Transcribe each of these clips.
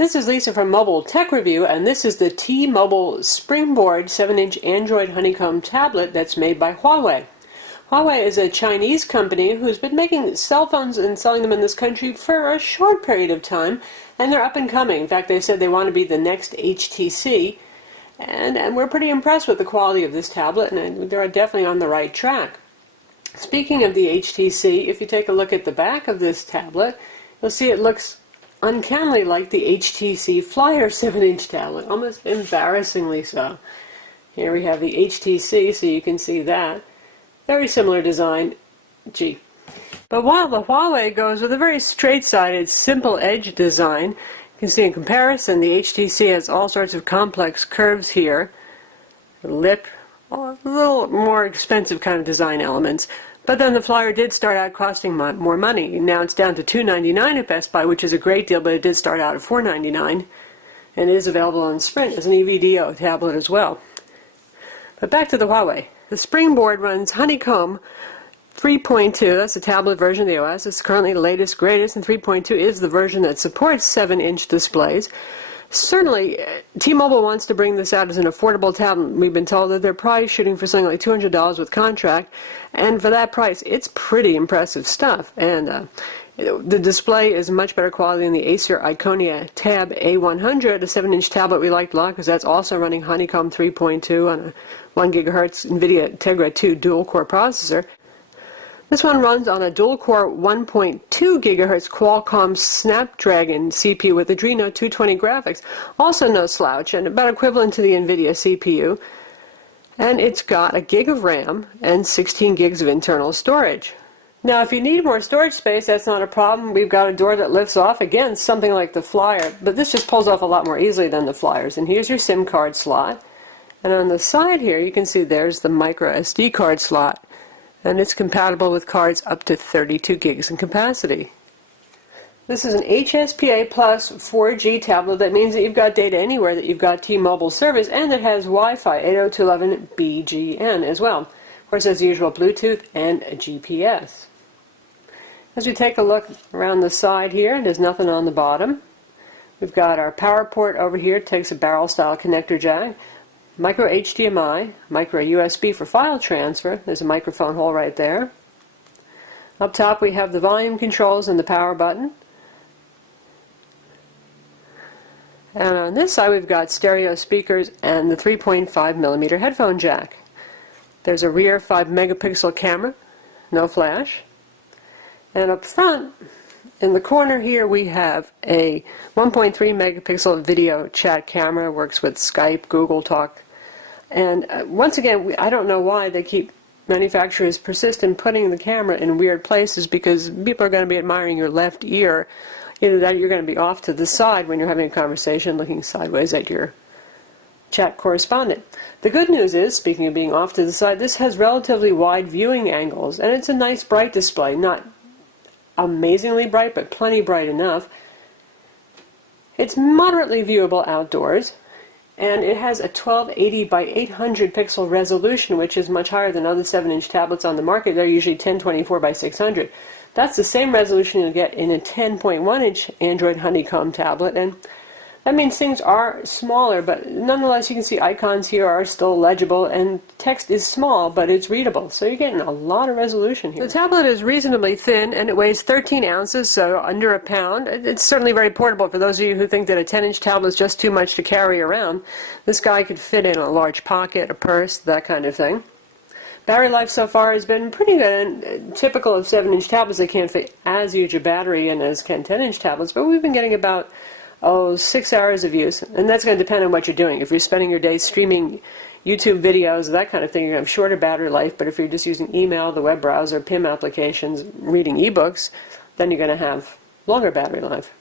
This is Lisa from Mobile Tech Review, and this is the T-Mobile Springboard 7-inch Android Honeycomb tablet that's made by Huawei. Huawei is a Chinese company who's been making cell phones and selling them in this country for a short period of time, and they're up and coming. In fact, they said they want to be the next HTC, and we're pretty impressed with the quality of this tablet, and they're definitely on the right track. Speaking of the HTC, if you take a look at the back of this tablet, you'll see it looks uncannily like the HTC Flyer 7-inch tablet, almost embarrassingly so. Here we have the HTC, so you can see that. Very similar design. Gee. But while the Huawei goes with a very straight-sided, simple edge design, you can see in comparison the HTC has all sorts of complex curves here. The lip, a little more expensive kind of design elements. But then the Flyer did start out costing more money. Now it's down to $299 at Best Buy, which is a great deal, but it did start out at $499, and is available on Sprint as an EVDO tablet as well. But back to the Huawei. The Springboard runs Honeycomb 3.2. That's the tablet version of the OS. It's currently the latest, greatest, and 3.2 is the version that supports 7-inch displays. Certainly, T-Mobile wants to bring this out as an affordable tablet. We've been told that they're probably shooting for something like $200 with contract, and for that price, it's pretty impressive stuff. And the display is much better quality than the Acer Iconia Tab A100, a 7-inch tablet we liked a lot because that's also running Honeycomb 3.2 on a 1 GHz NVIDIA Tegra 2 dual-core processor. This one runs on a dual-core 1.2 GHz Qualcomm Snapdragon CPU with Adreno 220 graphics. Also no slouch, and about equivalent to the NVIDIA CPU. And it's got a gig of RAM and 16 gigs of internal storage. Now, if you need more storage space, that's not a problem. We've got a door that lifts off, again, something like the Flyer, but this just pulls off a lot more easily than the Flyers. And here's your SIM card slot. And on the side here, you can see there's the micro SD card slot. And it's compatible with cards up to 32 gigs in capacity. This is an HSPA Plus 4G tablet. That means that you've got data anywhere that you've got T-Mobile service, and it has Wi-Fi 802.11bgn as well. Of course, as usual, Bluetooth and GPS. As we take a look around the side here, there's nothing on the bottom. We've got our power port over here. It takes a barrel-style connector jack. Micro HDMI, micro USB for file transfer. There's a microphone hole right there. Up top we have the volume controls and the power button. And on this side we've got stereo speakers and the 3.5mm headphone jack. There's a rear 5 megapixel camera, no flash. And up front, in the corner here, we have a 1.3 megapixel video chat camera. Works with Skype, Google Talk. And once again, I don't know why manufacturers persist in putting the camera in weird places, because people are going to be admiring your left ear. Either that or you're going to be off to the side when you're having a conversation, looking sideways at your chat correspondent. The good news is, speaking of being off to the side, this has relatively wide viewing angles, and it's a nice bright display. Not amazingly bright, but plenty bright enough. It's moderately viewable outdoors, and it has a 1280 by 800 pixel resolution, which is much higher than other 7-inch tablets on the market. They're usually 1024 by 600. That's the same resolution you'll get in a 10.1-inch Android Honeycomb tablet, and that means things are smaller, but nonetheless you can see icons here are still legible, and text is small, but it's readable. So you're getting a lot of resolution here. The tablet is reasonably thin, and it weighs 13 ounces, so under a pound. It's certainly very portable for those of you who think that a 10-inch tablet is just too much to carry around. This guy could fit in a large pocket, a purse, that kind of thing. Battery life so far has been pretty good, and typical of 7-inch tablets. They can't fit as huge a battery in as can 10-inch tablets, but we've been getting about 6 hours of use, and that's going to depend on what you're doing. If you're spending your day streaming YouTube videos, that kind of thing, you're going to have shorter battery life, but if you're just using email, the web browser, PIM applications, reading ebooks, then you're going to have longer battery life.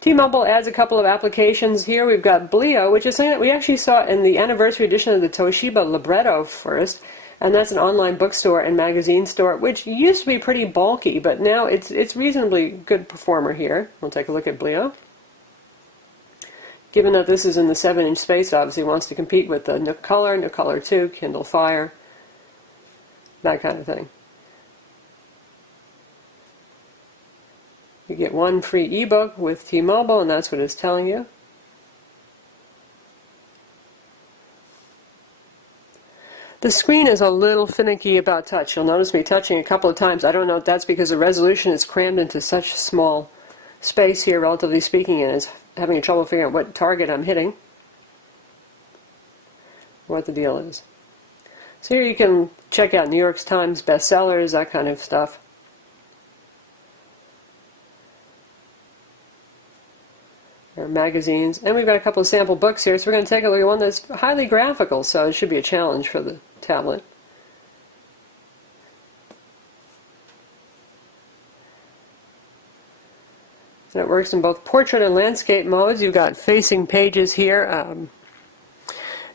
T-Mobile adds a couple of applications here. We've got Blio, which is something that we actually saw in the anniversary edition of the Toshiba Libretto first, and that's an online bookstore and magazine store, which used to be pretty bulky, but now it's reasonably good performer here. We'll take a look at Blio. Given that this is in the 7-inch space, it obviously wants to compete with the Nook Color 2, Kindle Fire, that kind of thing. You get one free ebook with T-Mobile, and that's what it's telling you. The screen is a little finicky about touch. You'll notice me touching a couple of times. I don't know if that's because the resolution is crammed into such small space here, relatively speaking, and is having trouble figuring out what target I'm hitting, what the deal is. So here you can check out New York Times bestsellers, that kind of stuff. There are magazines, and we've got a couple of sample books here, so we're going to take a look at one that's highly graphical, so it should be a challenge for the tablet. And it works in both portrait and landscape modes. You've got facing pages here.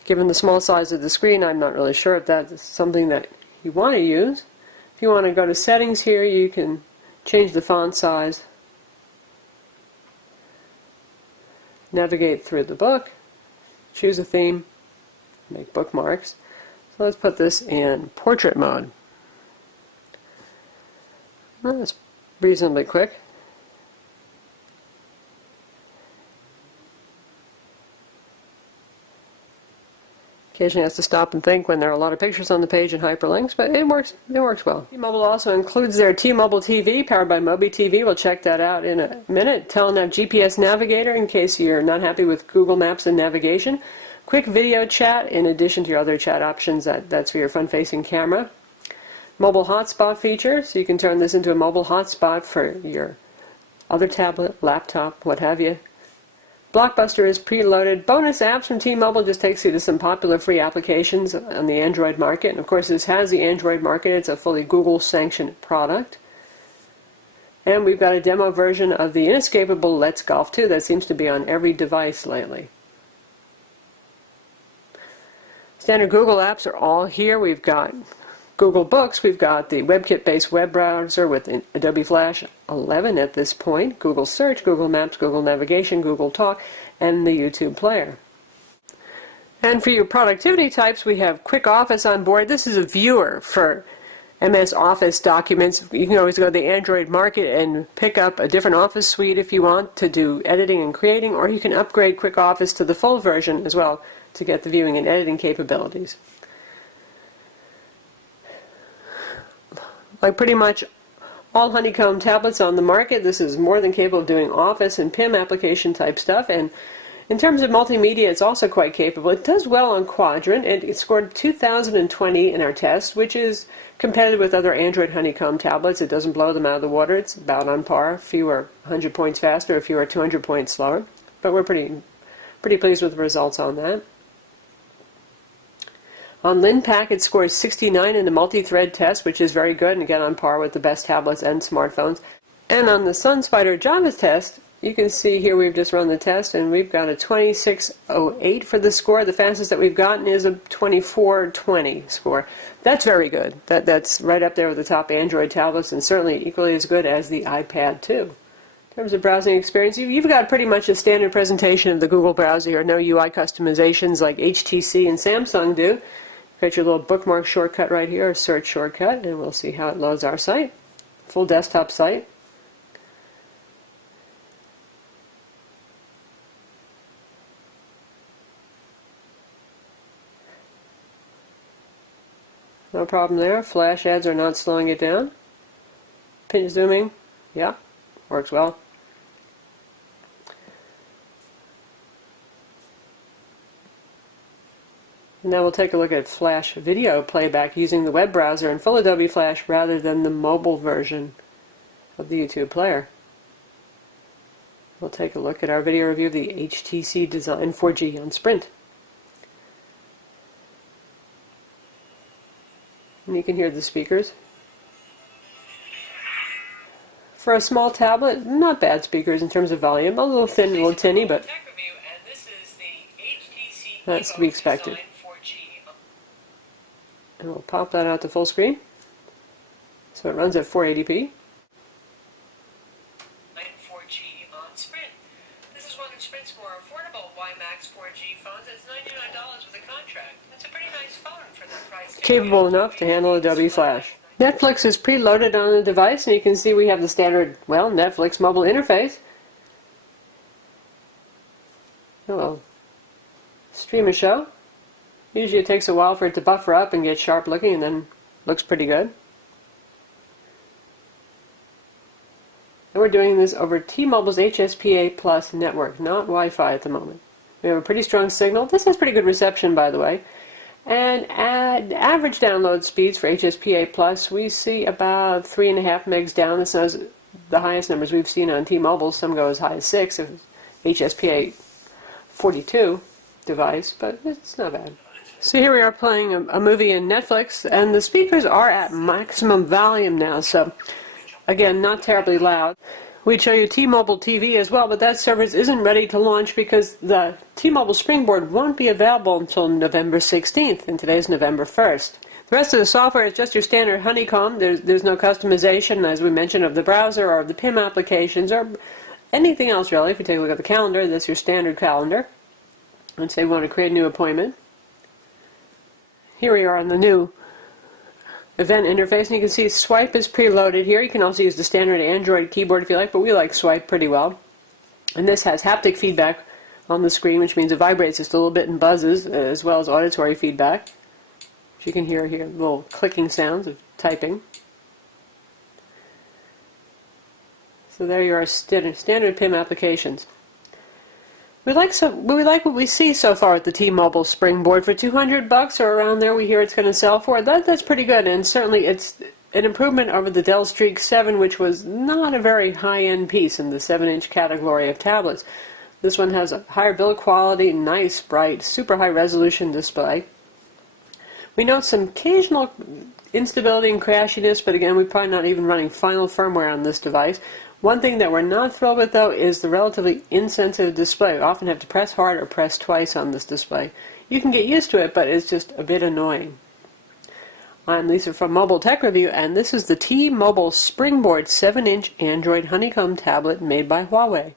Given the small size of the screen, I'm not really sure if that's something that you want to use. If you want to go to settings here, you can change the font size, navigate through the book, choose a theme, make bookmarks. So let's put this in portrait mode. That's reasonably quick. Occasionally has to stop and think when there are a lot of pictures on the page and hyperlinks, but it works well. T-Mobile also includes their T-Mobile TV, powered by Mobi TV. We'll check that out in a minute. Telenav GPS Navigator, in case you're not happy with Google Maps and navigation. Quick video chat, in addition to your other chat options. That's for your front-facing camera. Mobile hotspot feature, so you can turn this into a mobile hotspot for your other tablet, laptop, what have you. Blockbuster is preloaded. Bonus apps from T-Mobile just takes you to some popular free applications on the Android market. And of course, this has the Android market. It's a fully Google-sanctioned product. And we've got a demo version of the inescapable Let's Golf 2 that seems to be on every device lately. Standard Google apps are all here. We've got Google Books. We've got the WebKit-based web browser with Adobe Flash 11 at this point, Google Search, Google Maps, Google Navigation, Google Talk, and the YouTube player. And for your productivity types, we have Quick Office on board. This is a viewer for MS Office documents. You can always go to the Android market and pick up a different Office suite if you want to do editing and creating, or you can upgrade Quick Office to the full version as well to get the viewing and editing capabilities. Like pretty much all Honeycomb tablets on the market, this is more than capable of doing Office and PIM application type stuff, and in terms of multimedia, it's also quite capable. It does well on Quadrant. It scored 2020 in our test, which is competitive with other Android Honeycomb tablets. It doesn't blow them out of the water. It's about on par. A few are 100 points faster, a few are 200 points slower. But we're pretty pleased with the results on that. On LinPack, it scores 69 in the multi-thread test, which is very good, and again on par with the best tablets and smartphones. And on the SunSpider Java test, you can see here we've just run the test, and we've got a 2608 for the score. The fastest that we've gotten is a 2420 score. That's very good. That's right up there with the top Android tablets, and certainly equally as good as the iPad 2. In terms of browsing experience, you've got pretty much a standard presentation of the Google browser here. No UI customizations like HTC and Samsung do. Got your little bookmark shortcut right here, or search shortcut, and we'll see how it loads our site. Full desktop site. No problem there. Flash ads are not slowing it down. Pinch zooming, yeah, works well. Now we'll take a look at Flash video playback using the web browser and full Adobe Flash rather than the mobile version of the YouTube player. We'll take a look at our video review of the HTC Design 4G on Sprint. And you can hear the speakers. For a small tablet, not bad speakers in terms of volume. A little thin, a little tinny, but that's to be expected. And we'll pop that out to full screen. So it runs at 480p. 4G on Sprint. This is one of Sprint's more affordable WiMAX 4G phones. It's $99 with a contract. That's a pretty nice phone for that price. Capable enough to handle Adobe Flash. Netflix is preloaded on the device, and you can see we have the standard, well, Netflix mobile interface. We'll stream a show. Usually it takes a while for it to buffer up and get sharp looking, and then looks pretty good. And we're doing this over T-Mobile's HSPA Plus network, not Wi-Fi at the moment. We have a pretty strong signal. This has pretty good reception, by the way. And at average download speeds for HSPA Plus, we see about 3.5 megs down. This is the highest numbers we've seen on T-Mobile. Some go as high as 6 if HSPA 42 device, but it's not bad. So here we are playing a movie in Netflix, and the speakers are at maximum volume now, so again, not terribly loud. We'd show you T-Mobile TV as well, but that service isn't ready to launch because the T-Mobile Springboard won't be available until November 16th, and today's November 1st. The rest of the software is just your standard honeycomb. There's no customization, as we mentioned, of the browser or of the PIM applications or anything else, really. If you take a look at the calendar, that's your standard calendar. And say we want to create a new appointment. Here we are on the new event interface, and you can see swipe is preloaded here. You can also use the standard Android keyboard if you like, but we like swipe pretty well. And this has haptic feedback on the screen, which means it vibrates just a little bit and buzzes, as well as auditory feedback. Which you can hear here, little clicking sounds of typing. So there you are, standard PIM applications. We like what we see so far at the T-Mobile Springboard. For $200 or around there, we hear it's going to sell for. That's pretty good, and certainly it's an improvement over the Dell Streak 7, which was not a very high-end piece in the 7-inch category of tablets. This one has a higher build quality, nice, bright, super high-resolution display. We note some occasional instability and crashiness, but again, we're probably not even running final firmware on this device. One thing that we're not thrilled with, though, is the relatively insensitive display. We often have to press hard or press twice on this display. You can get used to it, but it's just a bit annoying. I'm Lisa from Mobile Tech Review, and this is the T-Mobile Springboard 7-inch Android Honeycomb tablet made by Huawei.